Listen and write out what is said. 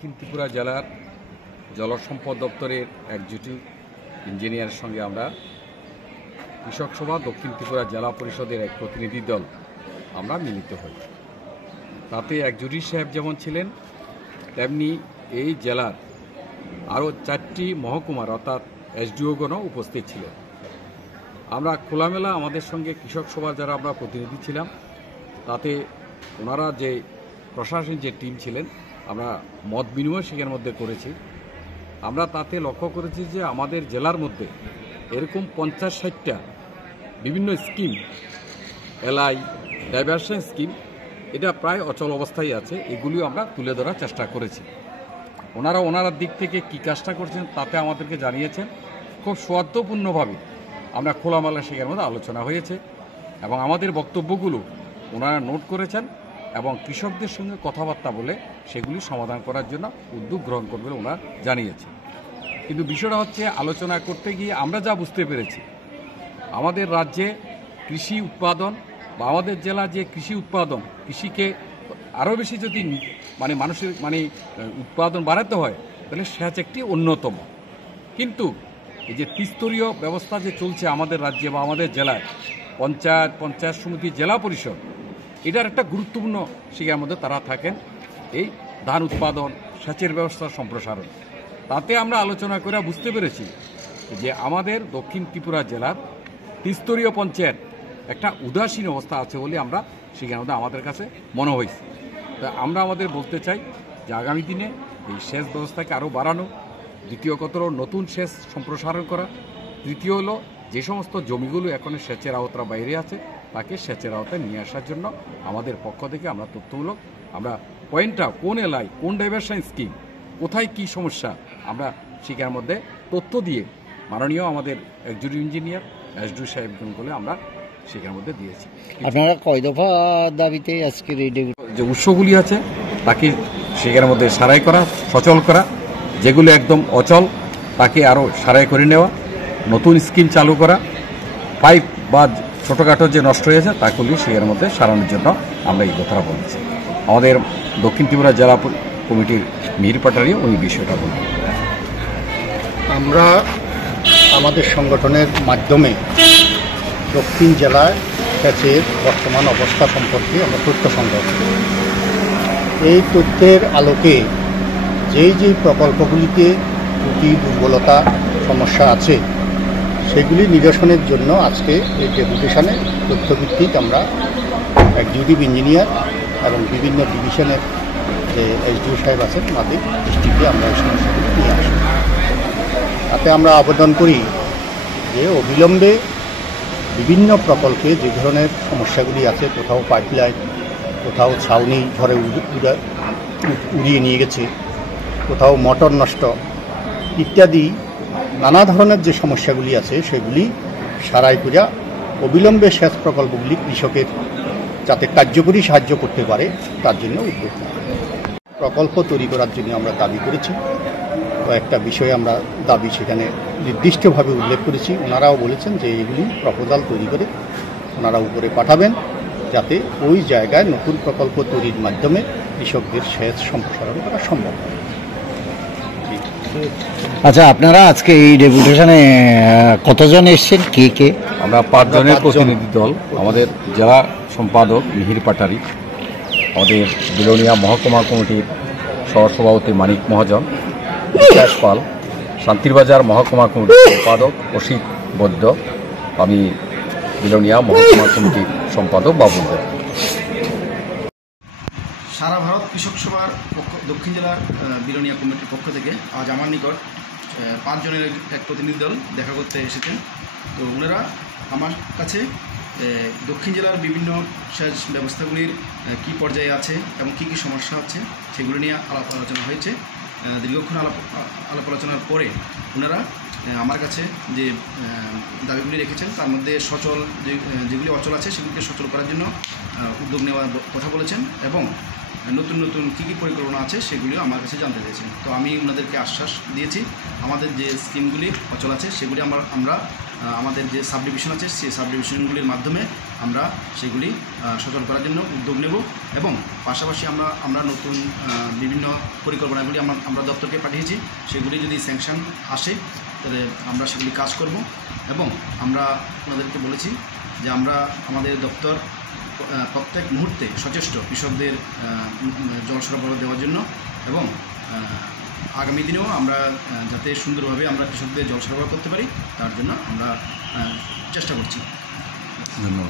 দক্ষিণ ত্রিপুরা জেলার জলসম্পদ দপ্তরের এক্সিকিউটিভ ইঞ্জিনিয়ারের সঙ্গে আমরা কৃষক সভা দক্ষিণ ত্রিপুরা জেলা পরিষদের এক প্রতিনিধি দল আমরা মিলিত হই। তাতে এক্সিকিউটিভ সাহেব যেমন ছিলেন, তেমনি এই জেলার আরও 4টি মহকুমার অর্থাৎ এসডিওগণও উপস্থিত ছিলেন। আমরা খোলামেলা আমাদের সঙ্গে কৃষক সভার যারা আমরা প্রতিনিধি ছিলাম, তাতে ওনারা যে প্রশাসনিক যে টিম ছিলেন, আমরা মত বিনিময় সেখানের মধ্যে করেছি। আমরা তাতে লক্ষ্য করেছি যে আমাদের জেলার মধ্যে এরকম 50-60টা বিভিন্ন স্কিম, এলআই ডাইভারশন স্কিম, এটা প্রায় অচল অবস্থায় আছে। এগুলিও আমরা তুলে ধরার চেষ্টা করেছি। ওনারা দিক থেকে কী কাজটা করছেন তাতে আমাদেরকে জানিয়েছেন। খুব সৌহার্দ্যপূর্ণভাবে আমরা খোলামেলা সেখানের মধ্যে আলোচনা হয়েছে এবং আমাদের বক্তব্যগুলো ওনারা নোট করেছেন এবং কৃষকদের সঙ্গে কথাবার্তা বলে সেগুলি সমাধান করার জন্য উদ্যোগ গ্রহণ করবে ওনারা জানিয়েছেন। কিন্তু বিষয়টা হচ্ছে, আলোচনা করতে গিয়ে আমরা যা বুঝতে পেরেছি, আমাদের রাজ্যে কৃষি উৎপাদন বা আমাদের জেলা যে কৃষি উৎপাদন, কৃষিকে আরও বেশি যদি মানুষের উৎপাদন বাড়াতে হয়, তাহলে সেচ একটি অন্যতম। কিন্তু এই যে ত্রিস্তরীয় ব্যবস্থা যে চলছে আমাদের রাজ্যে বা আমাদের জেলায়, পঞ্চায়েত সমিতি, জেলা পরিষদ, এটার একটা গুরুত্বপূর্ণ শিকার মধ্যে তারা থাকেন এই ধান উৎপাদন, সেচের ব্যবস্থার সম্প্রসারণ। তাতে আমরা আলোচনা করে বুঝতে পেরেছি যে আমাদের দক্ষিণ ত্রিপুরা জেলার ত্রিস্তরীয় পঞ্চায়েত একটা উদাসীন অবস্থা আছে বলে আমরা সেখানের মধ্যে আমাদের কাছে মনে হয়েছে। তা আমরা আমাদের বলতে চাই যে আগামী দিনে এই সেচ ব্যবস্থাকে আরও বাড়ানো, দ্বিতীয় কথা হলো নতুন সেচ সম্প্রসারণ করা, তৃতীয় হলো যে সমস্ত জমিগুলো এখনো সেচের আওতার বাইরে আছে তাকে সেচের আওতায় নিয়ে আসার জন্য আমাদের পক্ষ থেকে আমরা তথ্যমূলক পয়েন্টটা কোন এলাকায় কোন ডাইভারশন স্কিম, কোথায় কি সমস্যা, আমরা সেখানের মধ্যে তথ্য দিয়ে মাননীয় আমাদের এক্সিকিউটিভ ইঞ্জিনিয়ার এসডিও সাহেবগণ বলে আমরা সেখানের মধ্যে দিয়েছি। আপনারা কয় দফা দাবিতে আজকের এই যে উৎসগুলি আছে তাকে সেখানের মধ্যে সারাই করা, সচল করা, যেগুলো একদম অচল তাকে আরও সারাই করে নেওয়া, নতুন স্কিম চালু করা, পাইপ বা ছোটোখাটো যে নষ্ট হয়েছে তাগুলি সেখানের মধ্যে সারানোর জন্য আমরা এই কথাটা বলেছি। আমাদের দক্ষিণ ত্রিপুরা জেলা কমিটির মিহির পাটারি ওই বিষয়টা বলবেন। আমরা আমাদের সংগঠনের মাধ্যমে দক্ষিণ জেলায় সেচের বর্তমান অবস্থা সম্পর্কে আমরা তথ্য সংগ্রহ করি। এই তথ্যের আলোকে যেই প্রকল্পগুলিতে ত্রুটি, দুর্বলতা, সমস্যা আছে সেগুলি নিরসনের জন্য আজকে এই ডেপুটেশনে তথ্যভিত্তিক আমরা এক্সিকিউটিভ ইঞ্জিনিয়ার এবং বিভিন্ন ডিভিশনের যে এসডিও সাহেব আছেন তাদের দৃষ্টিতে আমরা এই সমস্যাগুলি নিয়ে আসি। তাতে আমরা আবেদন করি যে অবিলম্বে বিভিন্ন প্রকল্পে যে ধরনের সমস্যাগুলি আছে, কোথাও পাইপলাইন, কোথাও ছাউনি ঝড়ে উড়িয়ে নিয়ে গেছে, কোথাও মোটর নষ্ট ইত্যাদি নানা ধরনের যে সমস্যাগুলি আছে সেগুলি সারাই করিয়া অবিলম্বে সেচ প্রকল্পগুলি কৃষকের যাতে কার্যকরী সাহায্য করতে পারে তার জন্য উদ্যোগ নেওয়া। প্রকল্প তৈরি করার জন্য আমরা দাবি করেছি। কয়েকটা বিষয়ে আমরা দাবি সেখানে নির্দিষ্টভাবে উল্লেখ করেছি। ওনারাও বলেছেন যে এইগুলি প্রপোজাল তৈরি করে ওনারা উপরে পাঠাবেন, যাতে ওই জায়গায় নতুন প্রকল্প তৈরির মাধ্যমে কৃষকদের সেচ সম্প্রসারণ করা সম্ভব হয়। আচ্ছা, আপনারা আজকে এই ডেপুটেশনে কতজন এসছেন, কে? আমরা 5 জনের প্রতিনিধি দল। আমাদের জেলা সম্পাদক মিহির পাটারি, আমাদের বিলোনিয়া মহকুমা কমিটির সহসভাপতি মানিক মহাজন, বিকাশ পাল, শান্তিরবাজার মহকুমা কমিটির সম্পাদক অসিত বৈদ্য, আমি বিলোনিয়া মহকুমা কমিটির সম্পাদক বাবুল দে। সারা ভারত কৃষক সভার দক্ষিণ জেলার বিলোনিয়া কমিটির পক্ষ থেকে আজ আমার নিকট 5 জনের এক প্রতিনিধি দল দেখা করতে এসেছেন। তো ওনারা আমার কাছে দক্ষিণ জেলার বিভিন্ন সেচ ব্যবস্থাগুলির কী পর্যায়ে আছে এবং কী সমস্যা হচ্ছে সেগুলো নিয়ে আলাপ আলোচনা হয়েছে। দীর্ঘক্ষণ আলাপ আলোচনার পরে ওনারা আমার কাছে যে দাবিগুলি রেখেছেন তার মধ্যে সচল যেগুলি অচল আছে সেগুলিকে সচল করার জন্য উদ্যোগ নেওয়ার কথা বলেছেন এবং নতুন কী পরিকল্পনা আছে সেগুলিও আমার কাছে জানতে চেয়েছেন। তো আমি ওনাদেরকে আশ্বাস দিয়েছি আমাদের যে স্কিমগুলি অচল আছে সেগুলি আমরা আমাদের যে সাব ডিভিশন আছে সেই সাব ডিভিশনগুলির মাধ্যমে আমরা সেগুলি সচল করার জন্য উদ্যোগ নেব এবং পাশাপাশি আমরা নতুন বিভিন্ন পরিকল্পনাগুলি আমরা দপ্তরকে পাঠিয়েছি। সেগুলি যদি স্যাংশন আসে তাহলে আমরা সেগুলি কাজ করব এবং আমরা ওনাদেরকে বলেছি যে আমরা আমাদের দপ্তর প্রত্যেক মুহূর্তে সচেষ্ট কৃষকদের জল সরবরাহ দেওয়ার জন্য এবং আগামী দিনেও আমরা যাতে সুন্দরভাবে আমরা কৃষকদের জল সরবরাহ করতে পারি তার জন্য আমরা চেষ্টা করছি। ধন্যবাদ।